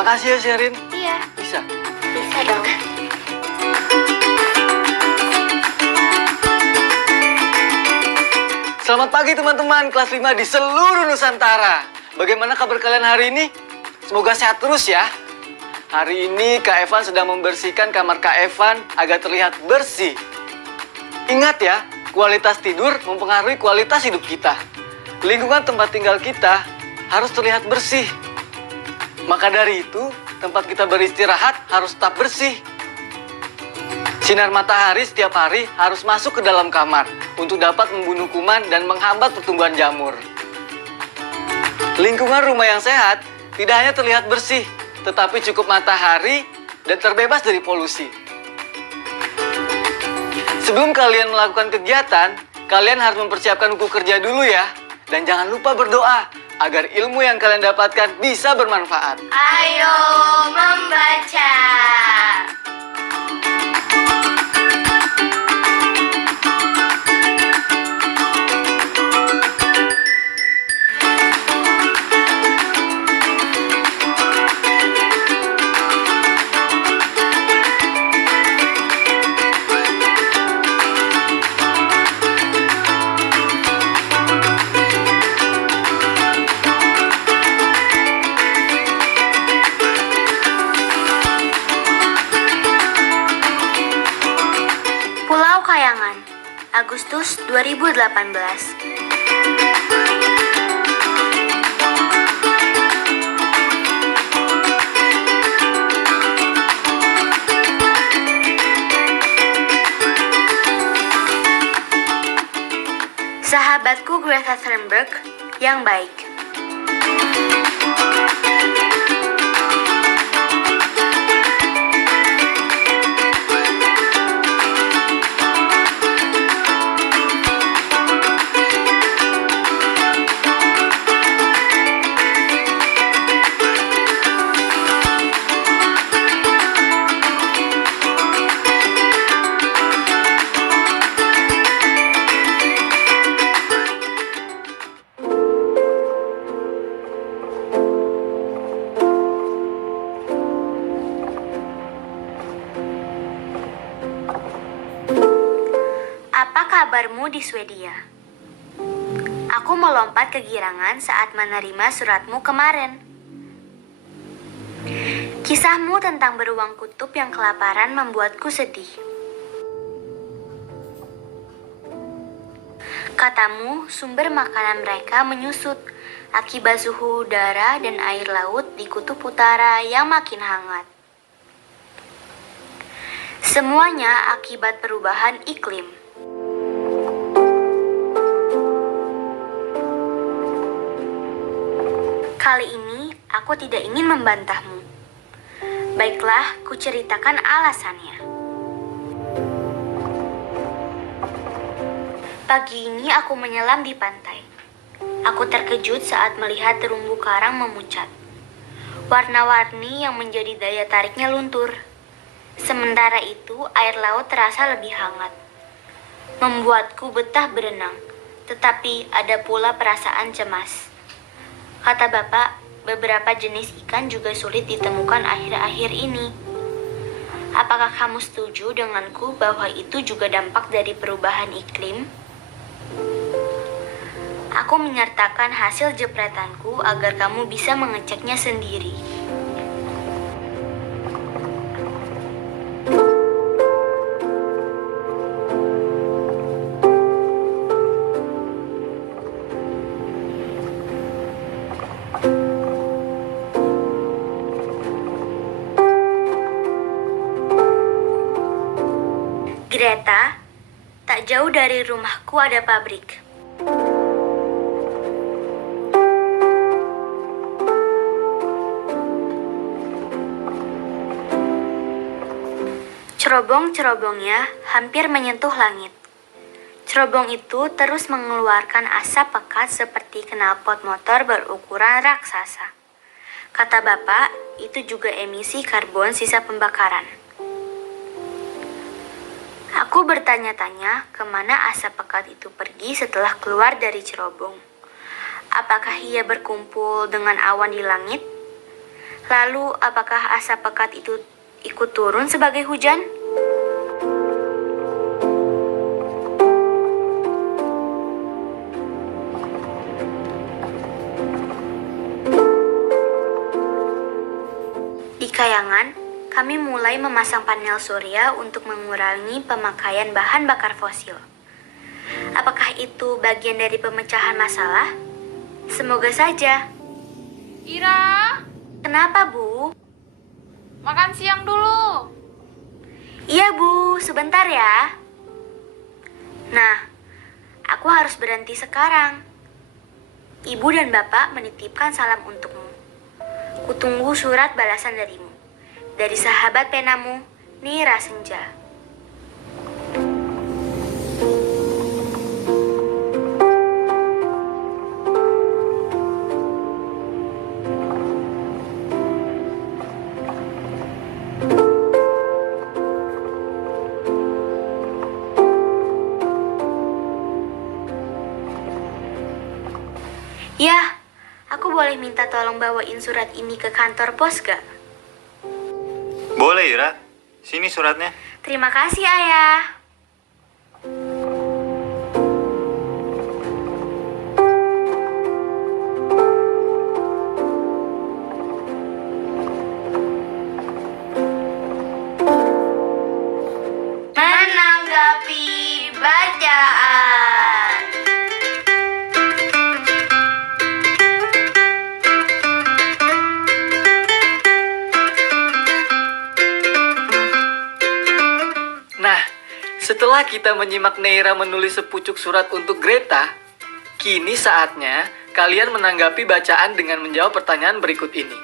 Makasih ya, Sherin. Iya. Bisa? Bisa dong. Selamat pagi teman-teman kelas 5 di seluruh Nusantara. Bagaimana kabar kalian hari ini? Semoga sehat terus ya. Hari ini Kak Evan sedang membersihkan kamar Kak Evan agar terlihat bersih. Ingat ya, kualitas tidur mempengaruhi kualitas hidup kita. Lingkungan tempat tinggal kita harus terlihat bersih. Maka dari itu, tempat kita beristirahat harus tetap bersih. Sinar matahari setiap hari harus masuk ke dalam kamar untuk dapat membunuh kuman dan menghambat pertumbuhan jamur. Lingkungan rumah yang sehat tidak hanya terlihat bersih, tetapi cukup matahari dan terbebas dari polusi. Sebelum kalian melakukan kegiatan, kalian harus mempersiapkan buku kerja dulu ya. Dan jangan lupa berdoa agar ilmu yang kalian dapatkan bisa bermanfaat. Ayo membaca. Pulau Kayangan, Agustus 2018. Sahabatku Greta Thunberg yang baik. Apa kabarmu di Swedia? Aku melompat kegirangan saat menerima suratmu kemarin. Kisahmu tentang beruang kutub yang kelaparan membuatku sedih. Katamu, sumber makanan mereka menyusut akibat suhu udara dan air laut di kutub utara yang makin hangat. Semuanya akibat perubahan iklim. Kali ini, aku tidak ingin membantahmu. Baiklah, kuceritakan alasannya. Pagi ini aku menyelam di pantai. Aku terkejut saat melihat terumbu karang memucat. Warna-warni yang menjadi daya tariknya luntur. Sementara itu, air laut terasa lebih hangat. Membuatku betah berenang, tetapi ada pula perasaan cemas. Kata Bapak, beberapa jenis ikan juga sulit ditemukan akhir-akhir ini. Apakah kamu setuju denganku bahwa itu juga dampak dari perubahan iklim? Aku menyertakan hasil jepretanku agar kamu bisa mengeceknya sendiri. dari rumahku ada pabrik. Cerobong-cerobongnya hampir menyentuh langit. Cerobong itu terus mengeluarkan asap pekat seperti knalpot motor berukuran raksasa. Kata bapak, itu juga emisi karbon sisa pembakaran. Aku bertanya-tanya kemana asap pekat itu pergi setelah keluar dari cerobong. Apakah ia berkumpul dengan awan di langit? Lalu, apakah asap pekat itu ikut turun sebagai hujan? Di Kayangan, kami mulai memasang panel surya untuk mengurangi pemakaian bahan bakar fosil. Apakah itu bagian dari pemecahan masalah? Semoga saja. Ira, Kenapa, Bu? makan siang dulu. Iya, Bu. Sebentar ya. Nah, aku harus berhenti sekarang. Ibu dan Bapak menitipkan salam untukmu. Kutunggu surat balasan darimu. Dari sahabat penamu, Nira Senja. Ya, aku boleh minta tolong bawain surat ini ke kantor pos gak? Boleh, Ira. Sini suratnya. Terima kasih, Ayah. Menanggapi bacaan. Nah, setelah kita menyimak Neira menulis sepucuk surat untuk Greta, kini saatnya kalian menanggapi bacaan dengan menjawab pertanyaan berikut ini.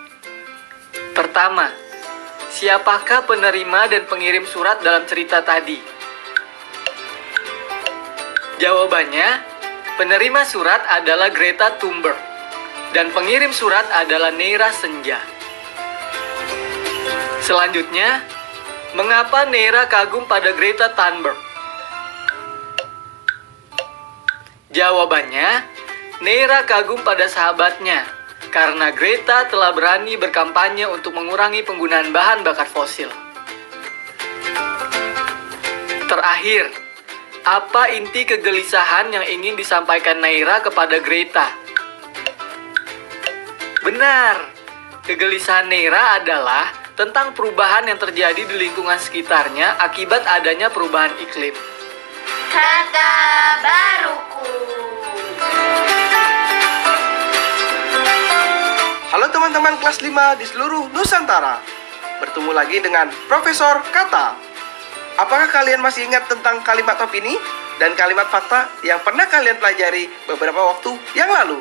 Pertama, siapakah penerima dan pengirim surat dalam cerita tadi? Jawabannya, penerima surat adalah Greta Thunberg dan pengirim surat adalah Neira Senja. Selanjutnya, mengapa Neira kagum pada Greta Thunberg? Jawabannya, Neira kagum pada sahabatnya karena Greta telah berani berkampanye untuk mengurangi penggunaan bahan bakar fosil. Terakhir, apa inti kegelisahan yang ingin disampaikan Neira kepada Greta? Benar, kegelisahan Neira adalah tentang perubahan yang terjadi di lingkungan sekitarnya akibat adanya perubahan iklim. Kata baruku. Halo teman-teman kelas 5 di seluruh Nusantara. Bertemu lagi dengan Profesor Kata. Apakah kalian masih ingat tentang kalimat opini dan kalimat fakta yang pernah kalian pelajari beberapa waktu yang lalu?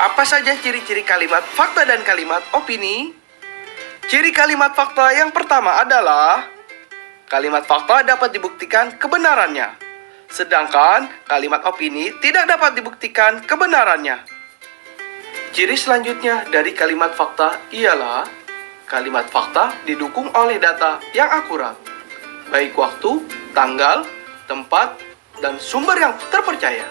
Apa saja ciri-ciri kalimat fakta dan kalimat opini? Ciri kalimat fakta yang pertama adalah kalimat fakta dapat dibuktikan kebenarannya, sedangkan kalimat opini tidak dapat dibuktikan kebenarannya. Ciri selanjutnya dari kalimat fakta ialah kalimat fakta didukung oleh data yang akurat, baik waktu, tanggal, tempat, dan sumber yang terpercaya.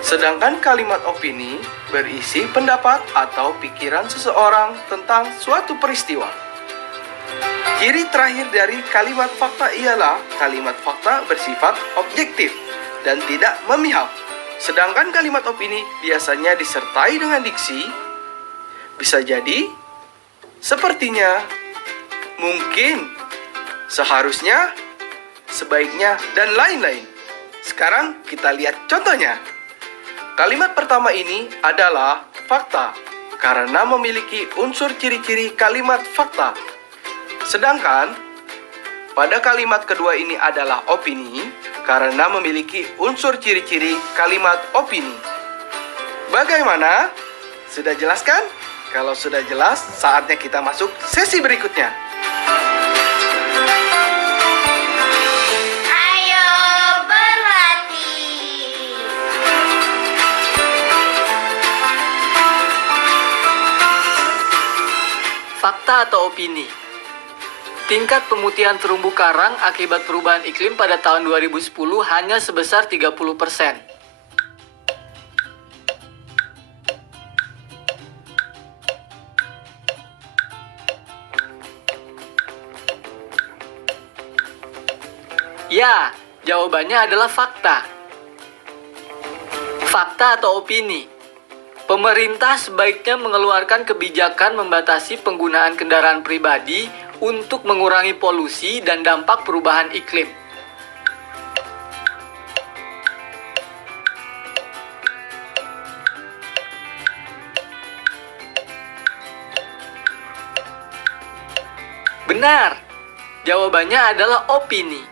Sedangkan kalimat opini berisi pendapat atau pikiran seseorang tentang suatu peristiwa. Ciri terakhir dari kalimat fakta ialah kalimat fakta bersifat objektif dan tidak memihak. Sedangkan kalimat opini biasanya disertai dengan diksi, bisa jadi, sepertinya, mungkin, seharusnya, sebaiknya, dan lain-lain. Sekarang kita lihat contohnya. Kalimat pertama ini adalah fakta karena memiliki unsur ciri-ciri kalimat fakta. Sedangkan pada kalimat kedua ini adalah opini karena memiliki unsur ciri-ciri kalimat opini. Bagaimana? Sudah jelas kan? Kalau sudah jelas, saatnya kita masuk sesi berikutnya. Ayo berlatih. Fakta atau opini? Tingkat pemutihan terumbu karang akibat perubahan iklim pada tahun 2010 hanya sebesar 30%. Ya, jawabannya adalah fakta. Fakta atau opini? Pemerintah sebaiknya mengeluarkan kebijakan membatasi penggunaan kendaraan pribadi untuk mengurangi polusi dan dampak perubahan iklim. Benar, jawabannya adalah opini.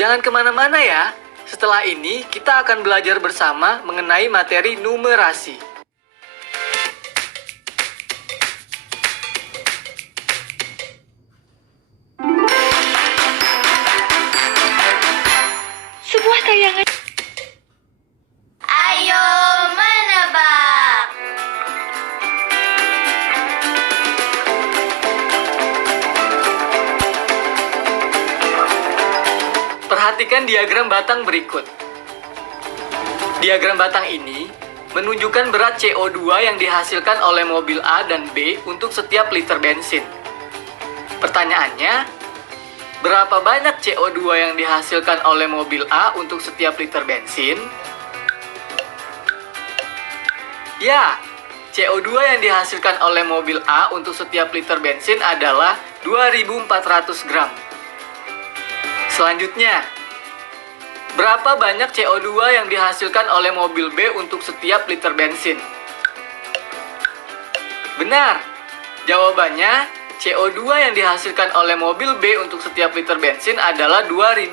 Jangan kemana-mana ya. Setelah ini, kita akan belajar bersama mengenai materi numerasi. Sebuah tayangan. Ayo menebak. Perhatikan diagram batang berikut. Diagram batang ini menunjukkan berat CO2 yang dihasilkan oleh mobil A dan B untuk setiap liter bensin. Pertanyaannya, berapa banyak CO2 yang dihasilkan oleh mobil A untuk setiap liter bensin? Ya, CO2 yang dihasilkan oleh mobil A untuk setiap liter bensin adalah 2.400 gram. Selanjutnya, berapa banyak CO2 yang dihasilkan oleh mobil B untuk setiap liter bensin? Benar, jawabannya CO2 yang dihasilkan oleh mobil B untuk setiap liter bensin adalah 2.100.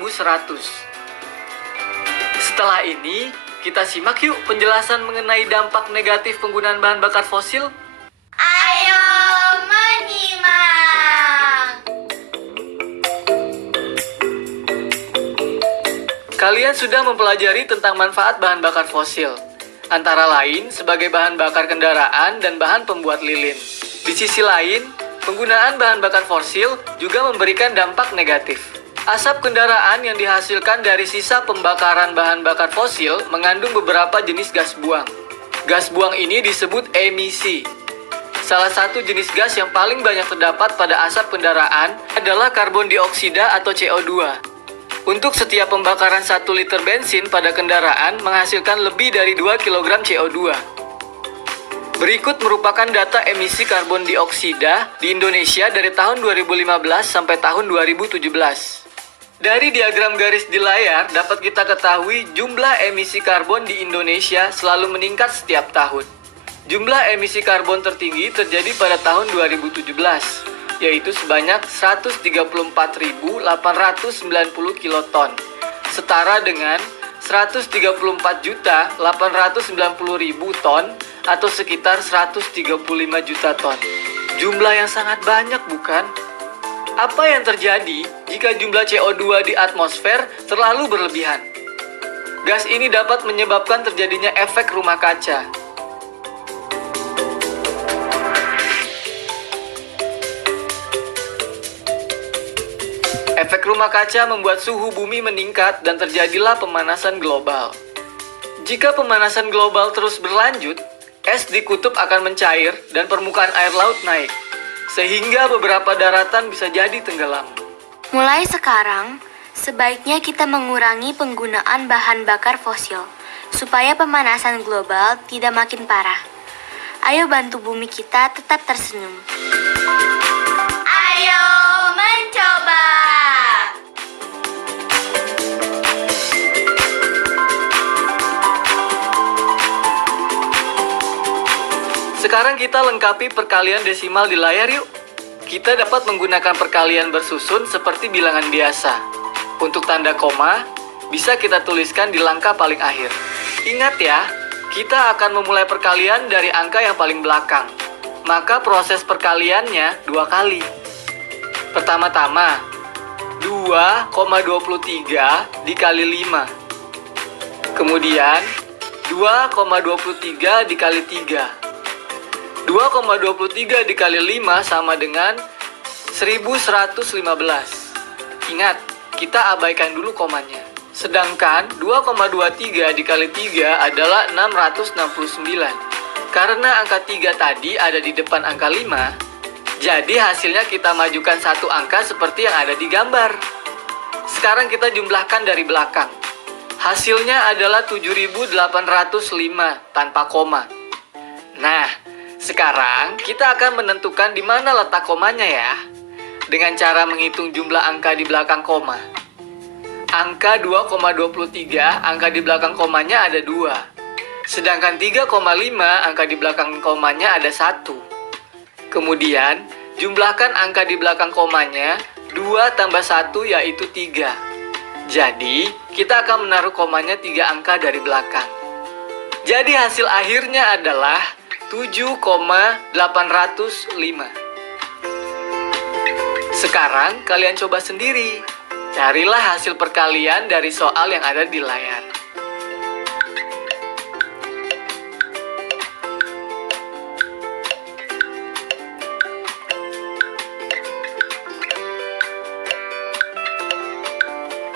Setelah ini, kita simak yuk penjelasan mengenai dampak negatif penggunaan bahan bakar fosil. Ayo menyimak. Kalian sudah mempelajari tentang manfaat bahan bakar fosil, antara lain sebagai bahan bakar kendaraan dan bahan pembuat lilin. Di sisi lain, penggunaan bahan bakar fosil juga memberikan dampak negatif. Asap kendaraan yang dihasilkan dari sisa pembakaran bahan bakar fosil mengandung beberapa jenis gas buang. Gas buang ini disebut emisi. Salah satu jenis gas yang paling banyak terdapat pada asap kendaraan adalah karbon dioksida atau CO2. Untuk setiap pembakaran 1 liter bensin pada kendaraan menghasilkan lebih dari 2 kg CO2. Berikut merupakan data emisi karbon dioksida di Indonesia dari tahun 2015 sampai tahun 2017. Dari diagram garis di layar dapat kita ketahui jumlah emisi karbon di Indonesia selalu meningkat setiap tahun. Jumlah emisi karbon tertinggi terjadi pada tahun 2017, yaitu sebanyak 134.890 kiloton, setara dengan 134.890.000 ton atau sekitar 135 juta ton. Jumlah yang sangat banyak, bukan? Apa yang terjadi jika jumlah CO2 di atmosfer terlalu berlebihan? Gas ini dapat menyebabkan terjadinya efek rumah kaca. Efek rumah kaca membuat suhu bumi meningkat dan terjadilah pemanasan global. Jika pemanasan global terus berlanjut, es di kutub akan mencair dan permukaan air laut naik, sehingga beberapa daratan bisa jadi tenggelam. Mulai sekarang, sebaiknya kita mengurangi penggunaan bahan bakar fosil, supaya pemanasan global tidak makin parah. Ayo bantu bumi kita tetap tersenyum. Ayo mencoba! Sekarang kita lengkapi perkalian desimal di layar yuk. Kita dapat menggunakan perkalian bersusun seperti bilangan biasa. Untuk tanda koma, bisa kita tuliskan di langkah paling akhir. Ingat ya, kita akan memulai perkalian dari angka yang paling belakang. Maka proses perkaliannya 2 kali. Pertama-tama, 2,23 dikali 5. Kemudian, 2,23 dikali 3. 2,23 dikali 5 sama dengan 1115. Ingat, kita abaikan dulu komanya. Sedangkan 2,23 dikali 3 adalah 669. Karena angka 3 tadi ada di depan angka 5, jadi hasilnya kita majukan satu angka seperti yang ada di gambar. Sekarang kita jumlahkan dari belakang. Hasilnya adalah 7.805 tanpa koma. Nah, sekarang kita akan menentukan di mana letak komanya ya. Dengan cara menghitung jumlah angka di belakang koma. Angka 2,23, angka di belakang komanya ada 2. Sedangkan 3,5, angka di belakang komanya ada 1. Kemudian, jumlahkan angka di belakang komanya, 2 tambah 1 yaitu 3. Jadi, kita akan menaruh komanya 3 angka dari belakang. Jadi hasil akhirnya adalah 7,805. Sekarang kalian coba sendiri. Carilah hasil perkalian dari soal yang ada di layar.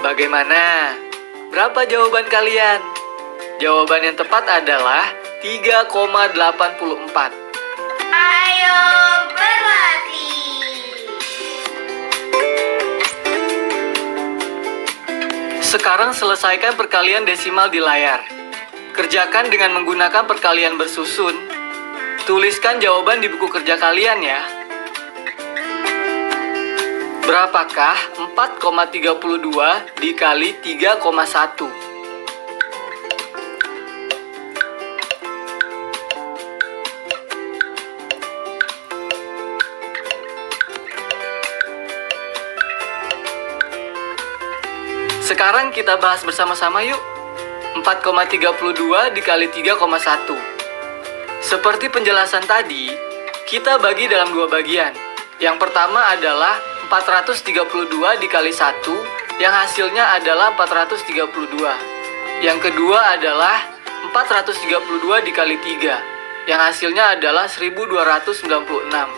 Bagaimana? Berapa jawaban kalian? Jawaban yang tepat adalah 3,84. Ayo berlatih. Sekarang selesaikan perkalian desimal di layar. Kerjakan dengan menggunakan perkalian bersusun. Tuliskan jawaban di buku kerja kalian ya. Berapakah 4,32 dikali 3,1? Sekarang kita bahas bersama-sama yuk. 4,32 dikali 3,1. Seperti penjelasan tadi, kita bagi dalam 2 bagian. Yang pertama adalah 432 dikali 1, yang hasilnya adalah 432. Yang kedua adalah 432 dikali 3, yang hasilnya adalah 1296.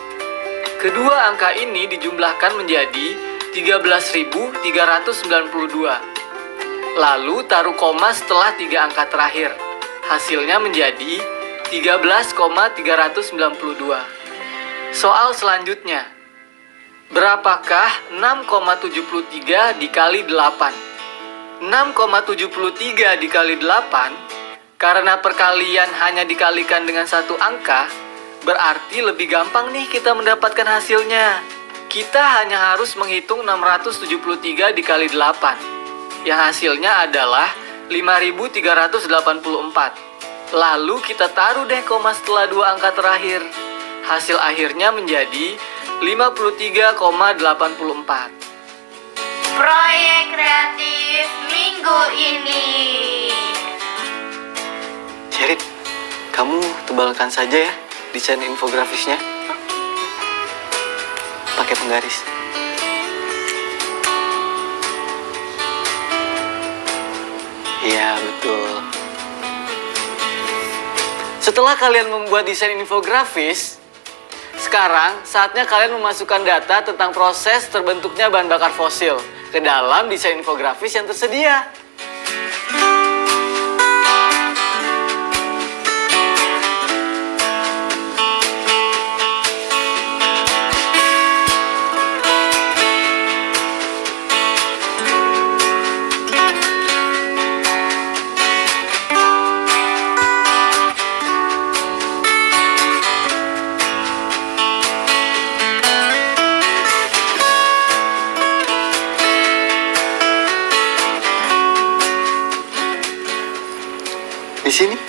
Kedua angka ini dijumlahkan menjadi 13.392. Lalu taruh koma setelah 3 angka terakhir. Hasilnya menjadi 13,392. Soal selanjutnya. Berapakah 6,73 dikali 8? 6,73 dikali 8, karena perkalian hanya dikalikan dengan satu angka, berarti lebih gampang nih kita mendapatkan hasilnya. Kita hanya harus menghitung 673 dikali 8, yang hasilnya adalah 5.384. Lalu kita taruh deh koma setelah 2 angka terakhir. Hasil akhirnya menjadi 53,84. Proyek kreatif minggu ini. Sherry, kamu tebalkan saja ya desain infografisnya. Pakai penggaris. Iya, betul. Setelah kalian membuat desain infografis, sekarang saatnya kalian memasukkan data tentang proses terbentuknya bahan bakar fosil ke dalam desain infografis yang tersedia. Di sini.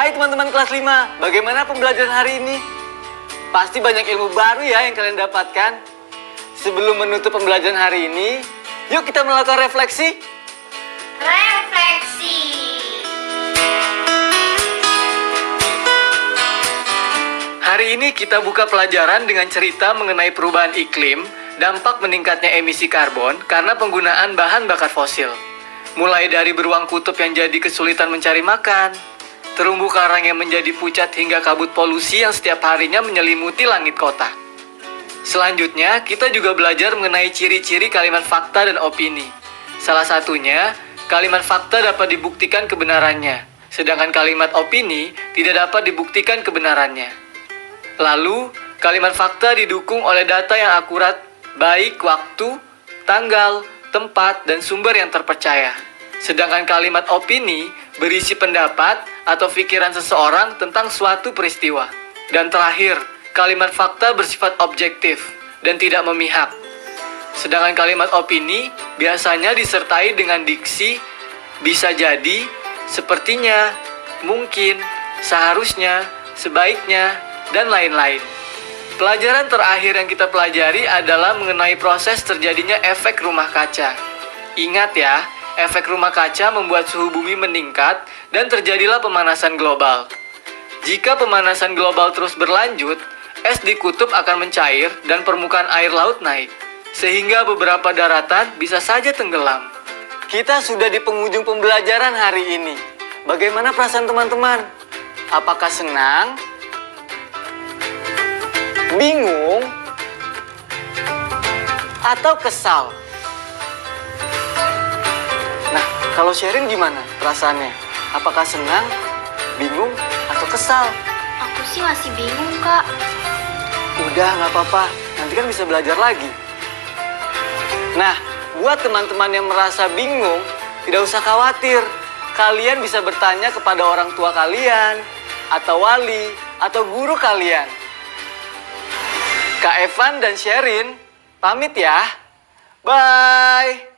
Hai teman-teman kelas 5, bagaimana pembelajaran hari ini? Pasti banyak ilmu baru ya yang kalian dapatkan. Sebelum menutup pembelajaran hari ini, yuk kita melakukan refleksi. Refleksi. Hari ini kita buka pelajaran dengan cerita mengenai perubahan iklim, dampak meningkatnya emisi karbon karena penggunaan bahan bakar fosil. Mulai dari beruang kutub yang jadi kesulitan mencari makan, terumbu karang yang menjadi pucat hingga kabut polusi yang setiap harinya menyelimuti langit kota. Selanjutnya, kita juga belajar mengenai ciri-ciri kalimat fakta dan opini. Salah satunya, kalimat fakta dapat dibuktikan kebenarannya, sedangkan kalimat opini tidak dapat dibuktikan kebenarannya. Lalu, kalimat fakta didukung oleh data yang akurat, baik waktu, tanggal, tempat, dan sumber yang terpercaya. Sedangkan kalimat opini berisi pendapat atau pikiran seseorang tentang suatu peristiwa. Dan terakhir, kalimat fakta bersifat objektif dan tidak memihak. Sedangkan kalimat opini biasanya disertai dengan diksi, bisa jadi, sepertinya, mungkin, seharusnya, sebaiknya, dan lain-lain. Pelajaran terakhir yang kita pelajari adalah mengenai proses terjadinya efek rumah kaca. Ingat ya, efek rumah kaca membuat suhu bumi meningkat dan terjadilah pemanasan global. Jika pemanasan global terus berlanjut, es di kutub akan mencair dan permukaan air laut naik, sehingga beberapa daratan bisa saja tenggelam. Kita sudah di penghujung pembelajaran hari ini. Bagaimana perasaan teman-teman? Apakah senang? Bingung? Atau kesal? Nah, kalau Sherin gimana perasaannya? Apakah senang, bingung, atau kesal? Aku sih masih bingung, Kak. Udah, nggak apa-apa. Nanti kan bisa belajar lagi. Nah, buat teman-teman yang merasa bingung, tidak usah khawatir. Kalian bisa bertanya kepada orang tua kalian, atau wali, atau guru kalian. Kak Evan dan Sherin, pamit ya. Bye.